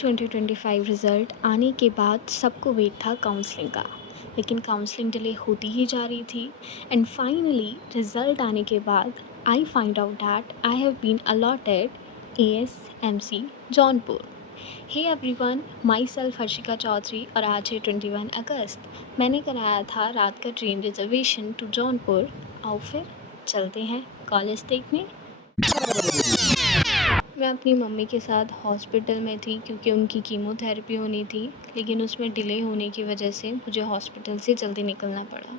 2025 result आने के बाद सबको वेट था काउंसलिंग का, लेकिन काउंसलिंग डिले होती ही जा रही थी। एंड फाइनली रिज़ल्ट आने के बाद I find out that I have been allotted ASMC Jaunpur. Hey everyone, myself Harshika Chaudhary और आज है 21 अगस्त। मैंने कराया था रात का ट्रेन रिजर्वेशन टू जौनपुर। आओ फिर चलते हैं कॉलेज देखने। मैं अपनी मम्मी के साथ हॉस्पिटल में थी क्योंकि उनकी कीमोथेरेपी होनी थी, लेकिन उसमें डिले होने की वजह से मुझे हॉस्पिटल से जल्दी निकलना पड़ा।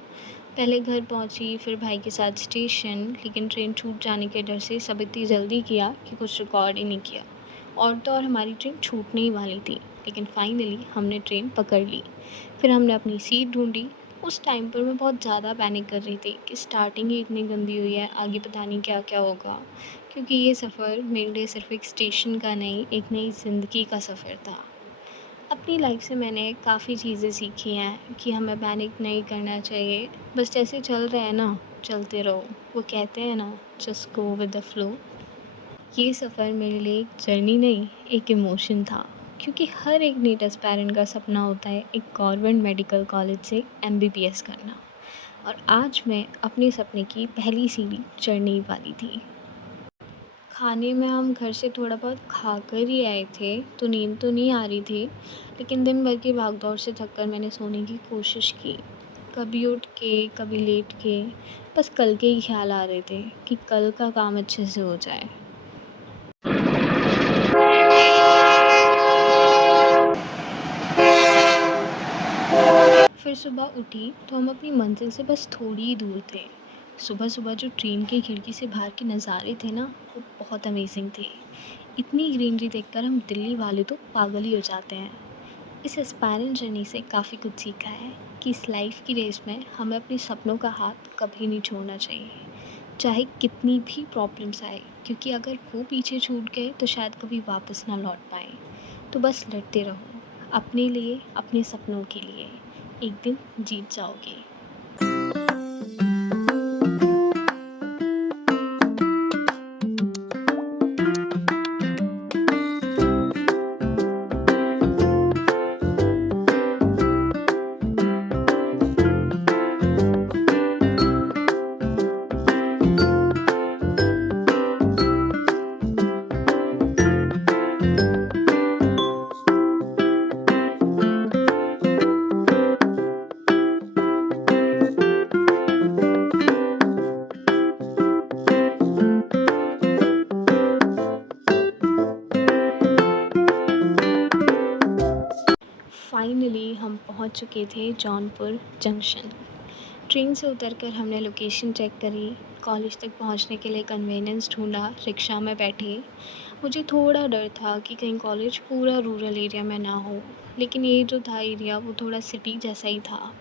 पहले घर पहुंची, फिर भाई के साथ स्टेशन, लेकिन ट्रेन छूट जाने के डर से सब इतनी जल्दी किया कि कुछ रिकॉर्ड ही नहीं किया। और तो और हमारी ट्रेन छूटने ही वाली थी, लेकिन फाइनली हमने ट्रेन पकड़ ली। फिर हमने अपनी सीट ढूंढी। उस टाइम पर मैं बहुत ज़्यादा पैनिक कर रही थी कि स्टार्टिंग ही इतनी गंदी हुई है, आगे पता नहीं क्या क्या होगा। क्योंकि ये सफ़र मेरे लिए सिर्फ एक स्टेशन का नहीं, एक नई ज़िंदगी का सफ़र था। अपनी लाइफ से मैंने काफ़ी चीज़ें सीखी हैं कि हमें पैनिक नहीं करना चाहिए। बस जैसे चल रहे हैं ना, चलते रहो। वो कहते हैं ना, just go with the flow. ये सफ़र मेरे लिए एक जर्नी नहीं, एक इमोशन था। क्योंकि हर एक नीट एस्पायरेंट का सपना होता है एक गवर्नमेंट मेडिकल कॉलेज से MBBS करना। और आज मैं अपने सपने की पहली सीढ़ी चढ़ने ही वाली थी। खाने में हम घर से थोड़ा बहुत खाकर ही आए थे, तो नींद तो नहीं आ रही थी, लेकिन दिन भर की भाग-दौड़ से थककर मैंने सोने की कोशिश की। कभी उठ के, कभी लेट के, बस कल के ही ख़्याल आ रहे थे कि कल का काम अच्छे से हो जाए। फिर सुबह उठी तो हम अपनी मंजिल से बस थोड़ी ही दूर थे। सुबह-सुबह जो ट्रेन की खिड़की से बाहर के नज़ारे थे ना, वो बहुत अमेज़िंग थे। इतनी ग्रीनरी देखकर हम दिल्ली वाले तो पागल ही हो जाते हैं। इस एस्पायरेंट जर्नी से काफ़ी कुछ सीखा है कि इस लाइफ की रेस में हमें अपने सपनों का हाथ कभी नहीं छोड़ना चाहिए, चाहे कितनी भी प्रॉब्लम्स आए, क्योंकि अगर वो पीछे छूट गए तो शायद कभी वापस ना लौट पाएँ। तो बस लड़ते रहो, अपने लिए, अपने सपनों के लिए। एक दिन जीत जाओगे। फाइनली हम पहुंच चुके थे जौनपुर जंक्शन। ट्रेन से उतरकर हमने लोकेशन चेक करी, कॉलेज तक पहुंचने के लिए कन्वीनियंस ढूंढा, रिक्शा में बैठे। मुझे थोड़ा डर था कि कहीं कॉलेज पूरा रूरल एरिया में ना हो, लेकिन ये जो था एरिया वो थोड़ा सिटी जैसा ही था।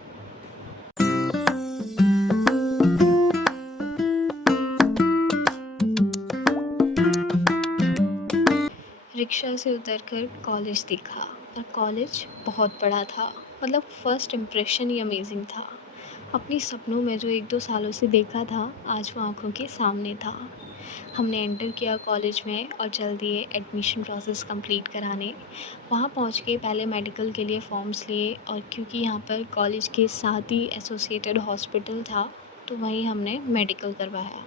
रिक्शा से उतरकर कॉलेज देखा, और कॉलेज बहुत बड़ा था। मतलब फ़र्स्ट इम्प्रेशन ही अमेजिंग था। अपने सपनों में जो 1-2 सालों से देखा था, आज वो आँखों के सामने था। हमने एंटर किया कॉलेज में और चल दिए एडमिशन प्रोसेस कंप्लीट कराने। वहाँ पहुँच के पहले मेडिकल के लिए फॉर्म्स लिए, और क्योंकि यहाँ पर कॉलेज के साथ ही एसोसिएटेड हॉस्पिटल था, तो वहीं हमने मेडिकल करवाया।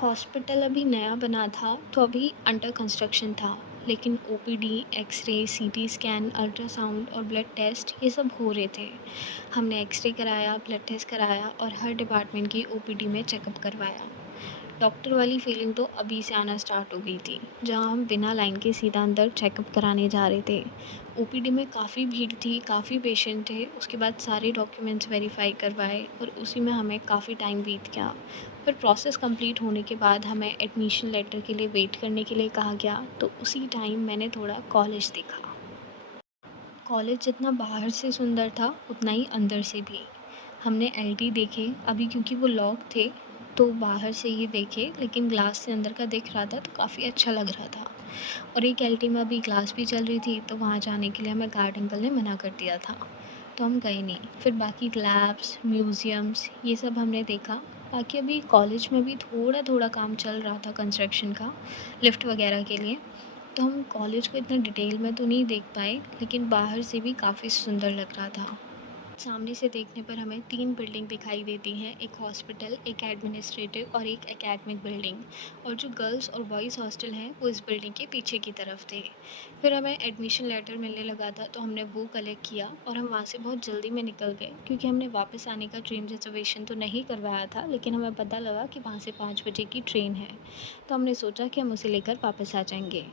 हॉस्पिटल अभी नया बना था, तो अभी अंडर कंस्ट्रक्शन था, लेकिन OPD, X-ray, CT scan, ultrasound और ब्लड टेस्ट ये सब हो रहे थे। हमने एक्सरे कराया, ब्लड टेस्ट कराया और हर डिपार्टमेंट की OPD में चेकअप करवाया। डॉक्टर वाली फीलिंग तो अभी से आना स्टार्ट हो गई थी, जहाँ हम बिना लाइन के सीधा अंदर चेकअप कराने जा रहे थे। ओपीडी में काफ़ी भीड़ थी, काफ़ी पेशेंट थे, उसके बाद सारे डॉक्यूमेंट्स वेरीफाई करवाए और उसी में हमें काफ़ी टाइम बीत गया। फिर प्रोसेस कंप्लीट होने के बाद हमें एडमिशन लेटर के लिए वेट करने के लिए कहा गया, तो उसी टाइम मैंने थोड़ा कॉलेज देखा। कॉलेज जितना बाहर से सुंदर था, उतना ही अंदर से भी। हमने एलटी देखे, अभी क्योंकि वो लॉक थे, तो बाहर से ही देखे, लेकिन ग्लास से अंदर का दिख रहा था, तो काफ़ी अच्छा लग रहा था। और एक एलटी में अभी क्लास भी चल रही थी, तो वहाँ जाने के लिए हमें गार्ड अंकल ने मना कर दिया था, तो हम गए नहीं। फिर बाकी लैब्स, म्यूज़ियम्स, ये सब हमने देखा। बाकी अभी कॉलेज में भी थोड़ा-थोड़ा काम चल रहा था कंस्ट्रक्शन का, लिफ्ट वगैरह के लिए। तो हम कॉलेज को इतना डिटेल में तो नहीं देख पाए, लेकिन बाहर से भी काफ़ी सुंदर लग रहा था। सामने से देखने पर हमें 3 बिल्डिंग दिखाई देती हैं, एक हॉस्पिटल, एक एडमिनिस्ट्रेटिव और एक एकेडमिक बिल्डिंग। और जो गर्ल्स और बॉयज़ हॉस्टल हैं, वो इस बिल्डिंग के पीछे की तरफ थे। फिर हमें एडमिशन लेटर मिलने लगा था, तो हमने वो कलेक्ट किया और हम वहाँ से बहुत जल्दी में निकल गए, क्योंकि हमने वापस आने का ट्रेन रिज़र्वेशन तो नहीं करवाया था, लेकिन हमें पता लगा कि वहाँ से 5 बजे की ट्रेन है। तो हमने सोचा कि हम उसे लेकर वापस आ जाएँगे।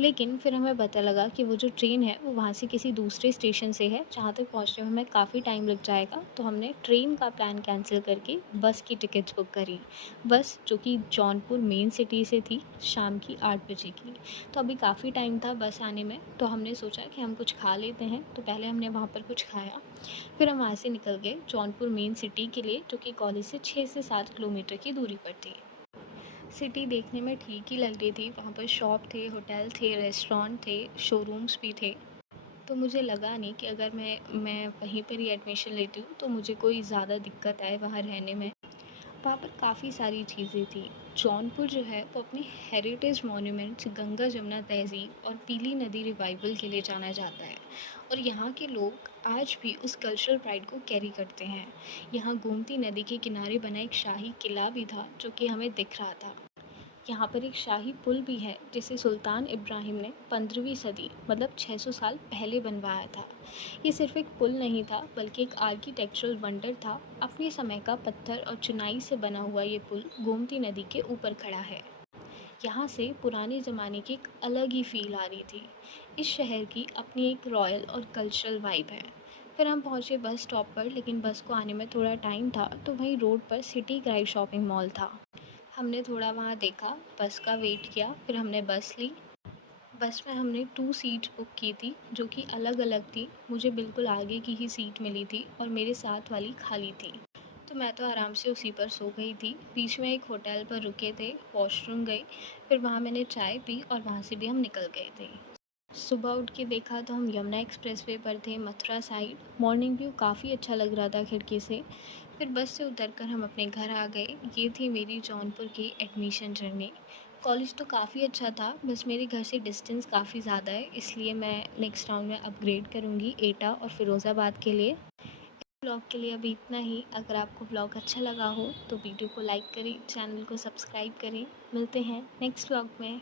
लेकिन फिर हमें पता लगा कि वो जो ट्रेन है, वो वहाँ से किसी दूसरे स्टेशन से है, जहाँ तक पहुँचने में हमें काफ़ी टाइम लग जाएगा। तो हमने ट्रेन का प्लान कैंसिल करके बस की टिकट्स बुक करी। बस जो कि जौनपुर मेन सिटी से थी, शाम की 8 बजे की। तो अभी काफ़ी टाइम था बस आने में, तो हमने सोचा कि हम कुछ खा लेते हैं, तो पहले हमने वहाँ पर कुछ खाया। फिर हम वहाँ से निकल गए जौनपुर मेन सिटी के लिए, जो कि कॉलेज से 6 से 7 किलोमीटर की दूरी पर थी। सिटी देखने में ठीक ही लग रही थी, वहाँ पर शॉप थे, होटल थे, रेस्टोरेंट थे, शोरूम्स भी थे। तो मुझे लगा नहीं कि अगर मैं वहीं पर ही एडमिशन लेती हूँ, तो मुझे कोई ज़्यादा दिक्कत आए वहाँ रहने में। वहाँ पर काफ़ी सारी चीज़ें थी। जौनपुर जो है, वो अपने हेरिटेज मॉन्यूमेंट्स, गंगा जमुना तहज़ीब और पीली नदी रिवाइवल के लिए जाना जाता है। और यहाँ के लोग आज भी उस कल्चरल प्राइड को कैरी करते हैं। यहाँ गोमती नदी के किनारे बना एक शाही किला भी था, जो कि हमें दिख रहा था। यहाँ पर एक शाही पुल भी है, जिसे सुल्तान इब्राहिम ने 15वीं सदी मतलब 600 साल पहले बनवाया था। ये सिर्फ एक पुल नहीं था, बल्कि एक आर्किटेक्चरल वंडर था। अपने समय का पत्थर और चुनाई से बना हुआ ये पुल गोमती नदी के ऊपर खड़ा है। यहाँ से पुराने ज़माने की एक अलग ही फील आ रही थी। इस शहर की अपनी एक रॉयल और कल्चरल वाइब है। फिर हम पहुँचे बस स्टॉप पर, लेकिन बस को आने में थोड़ा टाइम था, तो वहीं रोड पर सिटी ड्राइव शॉपिंग मॉल था। हमने थोड़ा वहाँ देखा, बस का वेट किया, फिर हमने बस ली। बस में हमने 2 सीट्स बुक की थी, जो कि अलग-अलग थी। मुझे बिल्कुल आगे की ही सीट मिली थी और मेरे साथ वाली खाली थी। तो मैं तो आराम से उसी पर सो गई थी। बीच में एक होटल पर रुके थे, वॉशरूम गए, फिर वहाँ मैंने चाय पी और वहाँ से भी हम निकल गए थे। सुबह उठ के देखा तो हम यमुना एक्सप्रेसवे पर थे, मथुरा साइड। मॉर्निंग व्यू काफ़ी अच्छा लग रहा था खिड़की से। फिर बस से उतरकर हम अपने घर आ गए। ये थी मेरी जौनपुर की एडमिशन जर्नी। कॉलेज तो काफ़ी अच्छा था, बस मेरे घर से डिस्टेंस काफ़ी ज़्यादा है, इसलिए मैं नेक्स्ट राउंड में अपग्रेड करूँगी एटा और फ़िरोज़ाबाद के लिए। ब्लॉग के लिए अभी इतना ही। अगर आपको ब्लॉग अच्छा लगा हो तो वीडियो को लाइक करें, चैनल को सब्सक्राइब करें। मिलते हैं नेक्स्ट ब्लॉग में।